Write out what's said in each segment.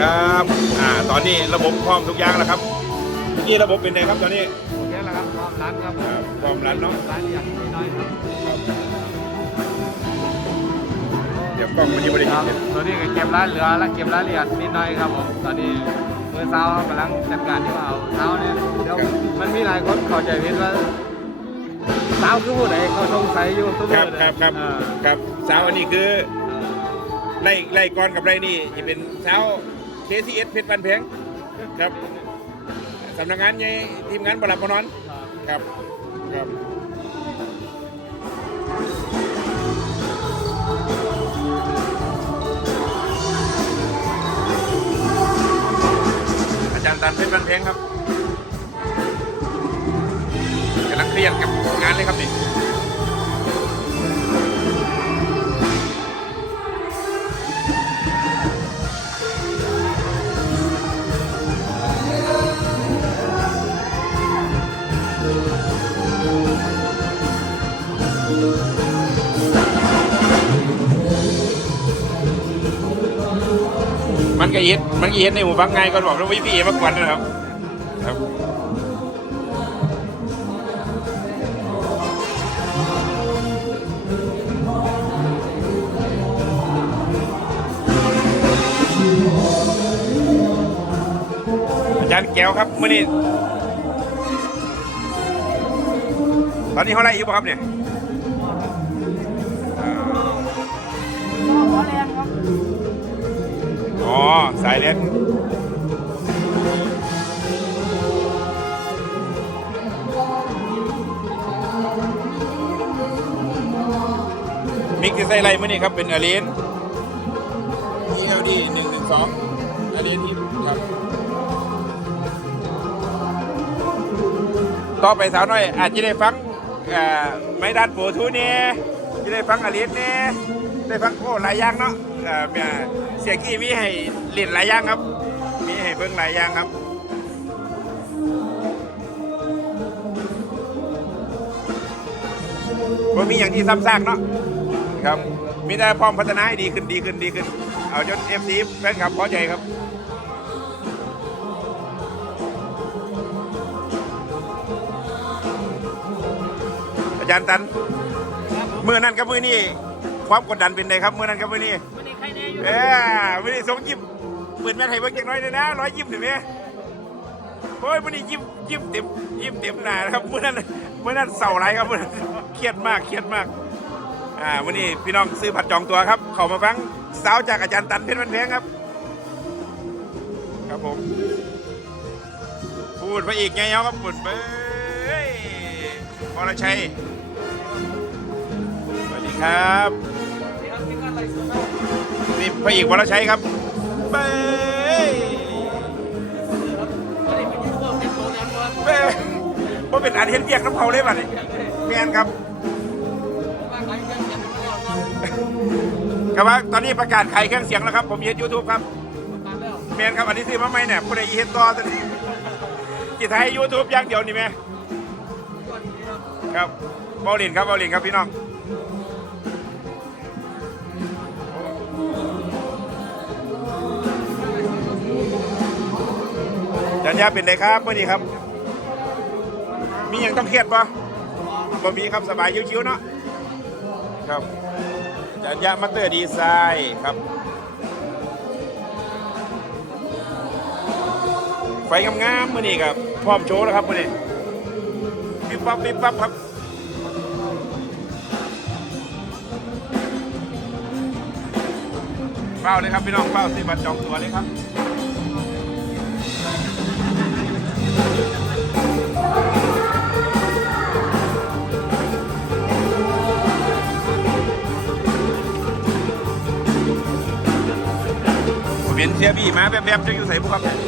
ครับอ่าตอนนี้ระบบพร้อมทุกอย่างแล้วครับนี่ระบบเป็นไงครับตอนนี้โอเคแล้วครับพร้อมร้านครับอ่าพร้อมรันเนาะร้านอย่างนี้น้อยครับเดี๋ยวกล้องมันยังไม่ได้คยิรันบเลยตัวนี้ก็เก็บร้านเหลือและเก็บรายละเอียดนิดหน่อยครับผมตอนนี้เมื่อเช้ากำลังจัดการที่ว่าเอาเช้าเนี่ยเดี๋ยวมันมีหลายคนเข้าใจผิดว่าเช้าคือผู้ใดเขาสงสัยอยู่ทุกคเรื่รัอบงครับครับอ่าครับสาวอันนี้คือไล่ไล่ก้อนกับไล่นี่จะเป็นสาว KCS เพชรปันเพงครับสำนักงานใหญ่ทีมงานบรับปนอนครับครับอาจารย์ตันเพชรปันเพงครับกำลังเครียดกับงานเลยครับนี่ มันก็เย็ดมันก็เย็ดในหูฟังไงก็บอกว่าวิพี่เอมากกว่านะครับ ครับอาจารย์แก้วครับมื่อนี้ ตอนนี้เขาไล่อยู่ป่ะครับเนี่ยอ่าอ๋อสายเล่นมิกที่ใส่ไรมื่อนี้ครับเป็นอเลน ELD หนึ่งหนึ่งสองอเลนที่ครับต่อไปสาวน้อยอาจจะได้ฟัง เอ่อไม่ดันโปทูเนี่ยจะได้ฟังอลิสเนี่ยได้ฟังโอ้หลายอย่างเนาะเอ่อเนี่ยเสียกี้มีให้เล่นหลายอย่างครับ มีให้เบิ่งหลายอย่างครับว่ามีอย่างที่ซ้ำซากเนาะครับ มีแต่พร้อมพัฒนาให้ดีขึ้นดีขึ้นดีขึ้น เอาจนเอฟซีแฟนคลับพอใจครับ อาจารย์ตันมือนั่นกับมือนี่ความกดดันเป็นไงครับมือนั่นกับมือนี่ไม่ได้ใครแน่อยู่เออมือนี่สมยิ้มเปิดแม่นให้เบิ่งจังน้อยเลยนะร้อยยิ้มถึงไหมโอ้ยมือนี่ยิ้มยิ้มเต็มยิ้มเต็มหน้านะครับมือนั้นมือนั้นเศร้าไรครับมือนั้นเครียดมากเครียดมากอ่ามือนี่พี่น้องซื้อผัดจองตัวครับ เข้ามาฟังสาวจากอาจารย์ตันเพชรมันแพงครับ ครับผมพูดไปอีกไงเอาครับพูดไป เฮ้ยพรชัย สวัสดีครับนี่พระเอกวรชัยครับเบ้เบ้ว่าเป็นอันเห็นเบียกน้ำเผาเลยบัดนี้แมนครับครับว่าตอนนี้ประกาศขายเครื่องเสียงแล้วครับ ผมเห็นยูทูบครับแมนครับอันนี้ซื้อมาไหมเนี่ยผู้ใดเห็นต่อตอนนี้จิตไทยยูทูบอย่างเดียวนี่ไหม ครับบอลลินครับบอลลินครับพี่น้องจันยาเป็นไงครับเมื่อนี้ครับ มีย่างต้องเครียดปะบ่มีครับสบายชิวๆเนาะครับจันยามาเตอร์ดีไซน์ครับ ไฟงามๆเมื่อนี้ครับพร้อมโชว์แล้วครับเมื่อนี้ปิ๊บปั๊บปิ๊บปั๊บครับ ฝ้าเลยครับพี่น้องเฝ้าสิบัตรจองตัวเลยครับผมเห็นเสียบี้มาแบบๆจะอยู่ใส่บุครับ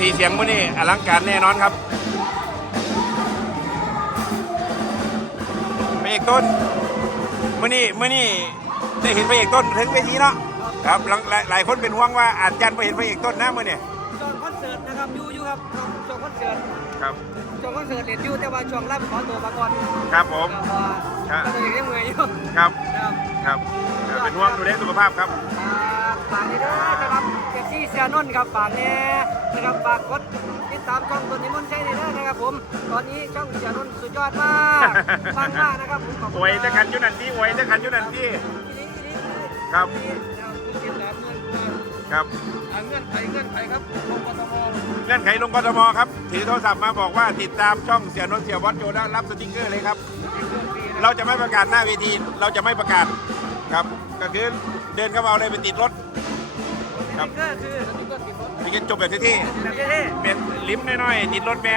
สีเสียงมื่อนี้อลังการแน่นอนครับพระเอกต้นมื่อนี้มื่อนี้ได้เห็นพระเอกต้นถึงเวทีเนาะครับหลังหลายหลายคนเป็นห่วงว่าอาจจะไม่เห็นพระเอกต้นนะมื่อนี้ช่วงคอนเสิร์ตนะครับอยู่อยู่ครับช่วงคอนเสิร์ตครับช่วงคอนเสิร์ตเล่นอยู่แต่ว่าช่วงรับขอตัวมาก่อนครับผมแล้วก็ก็จะยังเมื่อยอยู่ครับนะครับครับเอ่อเป็นห่วงดูแลสุขภาพครับอ่าฝากนี่เด้อนะครับ เจ็บที่เสียนนท์ครับฝากแน่นะครับฝากกดติดตามช่องตัวนี้มนต์ใช่เลยเด้อนะครับผม ตอนนี้ช่องเสียนนท์สุดยอดมากฟังมากนะครับผมขอบคุณอวยจะกันอยุนันที่อวยจะกันอยุนันที่ ครับ ครับเงื่อนไขเงื่อนไขครับลงกทมเงื่อนไขลงกทมครับถือโทรศัพท์มาบอกว่าติดตามช่องเสียนนท์เสียวัดโจได้รับสติกเกอร์เลยครับ เราจะไม่ประกาศหน้าเวทีเราจะไม่ประกาศครับ ก็คือเดินเข้ามาเอาเลยไปติดรถ ครับ ก็คือมีกันจบแบบที่แบบเท่ๆเป็นลิ้มน้อยๆติดรถแม่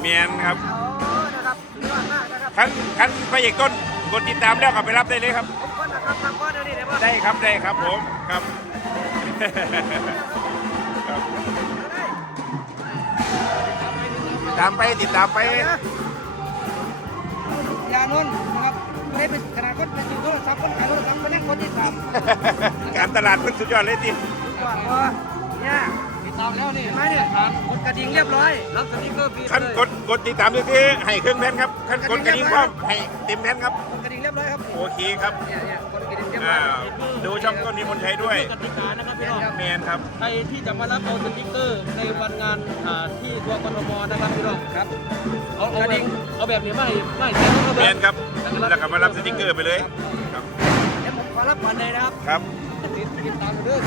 เมียนครับๆเอานะครับสุดยอดมากนะครับคันคันพระเอกต้นกดติดตามแล้วก็ไปรับได้เลยครับ ผมก็นะครับทำก้อนเดี๋ยวนี้เดี๋ยวว่าได้ครับได้ครับผมครับครับ ติดตามไปติดตามไปยานนท์นะครับไม่ได้เป็นขนาดคนเป็นสื่อโทรศัพท์คนขายโทรศัพท์คนนี้คนที่สาม การตลาดมันสุดยอดเลยที ก่อนว่าเนี่ยติดตามแล้วนี่เห็นไหมเนี่ยกดกระดิ่งเรียบร้อยรับสติ๊กเกอร์ฟรีขั้นเลยกดกดติดตามด้วยที่ให้เครื่องแผ่นครับขั้นกดกระดิ่งพร้อมให้เต็มแผ่นครับกดกระดิ่งเรียบร้อยครับโอเคครับเนี่ยเนี่ยกดกระดิ่งเรียบร้อ่าอยดูช่องต้นนิมนต์ชัยด้วยกติกานะครับพี่น้องแมนครับ ใครที่จะมารับเอาสติ๊กเกอร์ในวันงานอ่าที่ทัวร์กทมนะครับพี่น้องครับเอาเอาแบบเอาแบบนี้ไม่ไม่ใช่ต้องเอาแมแบบนครับแล้วก็มารับสติกเกอร์ไปเลยครับ เดี๋ยวผมขอรับก่อนเลยนะครับ ครับ ติดติดตามเด้อ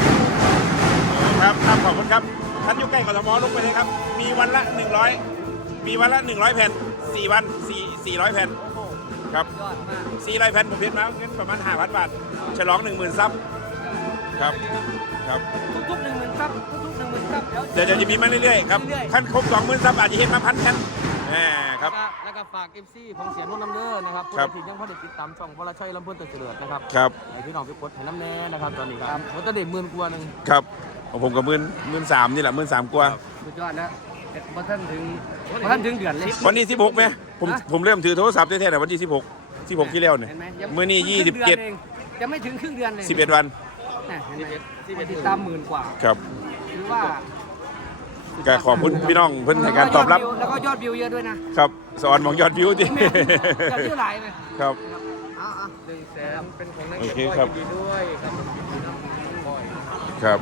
ครับครับขอบคุณครับท่านอยู่ใกล้กทมลงไปเลยครับ มีวันละ 100 มีวันละ 100 แผ่น 4 วัน4 400 แผ่นครับยอดมาก400แผ่นผมเพชรมาเงินประมาณ5,000บาทฉลอง 10,000ซับครับครับทุกๆหนึ่งหมื่นซับทุกๆหนึ่งหมื่นซับเดี๋ยวเดี๋ยวเดี๋ยวจะมีมาเรื่อยๆครับเรื่อยๆขั้นครบ20,000ซับอาจจะเห็นมาพันแผ่น แหมครับ แล้วก็ฝาก FC ของเสียนุ่นน้ำเด้อนะครับผู้ครับที่ยังพอได้ติดตามช่องวรชัยลำพูนตะเฉลิดนะครับครับให้พี่น้องไปกดให้น้ำแน่นะครับตอนนี้ครับเขาจะได้หมื่นกว่าหนึ่งครับของผมกับมื่นมื่นสามนี่แหละมื่นสามกว่าสุดยอดนะพอท่านถึงพอท่านถึงเดือนเลยวันที่16ไหมผมฮะผมเริ่มถือโทรศัพท์ได้แท้แต่วันที่16 16ที่แล้วเนี่ยเห็นไหมยังมื้อนี้ครึ่งดือน27เองยังไม่ถึงครึ่งเดือนเลย11วันน่ะเห็นไหมคนติดตามหมื่นกว่าครับถือว่า ก็ขอบคุณพี่น้องเพิ่นให้การตอบรับ แล้วก็ยอดวิวเยอะด้วยนะครับ สอนมองยอดวิวดิแม่ยอดวิวหลายเลยครับ เอาเอาหนึ่งแสนเป็นของนักโอเก็บเคบอยครับยินดีด้วยครับผมยินดีน้องบอยครับ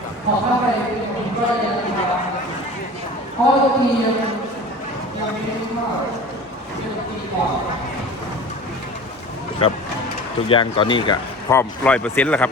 ครับ ทุกอย่างตอนนี้ก็พร้อมร้อยเปอร์เซ็นต์แล้วครับ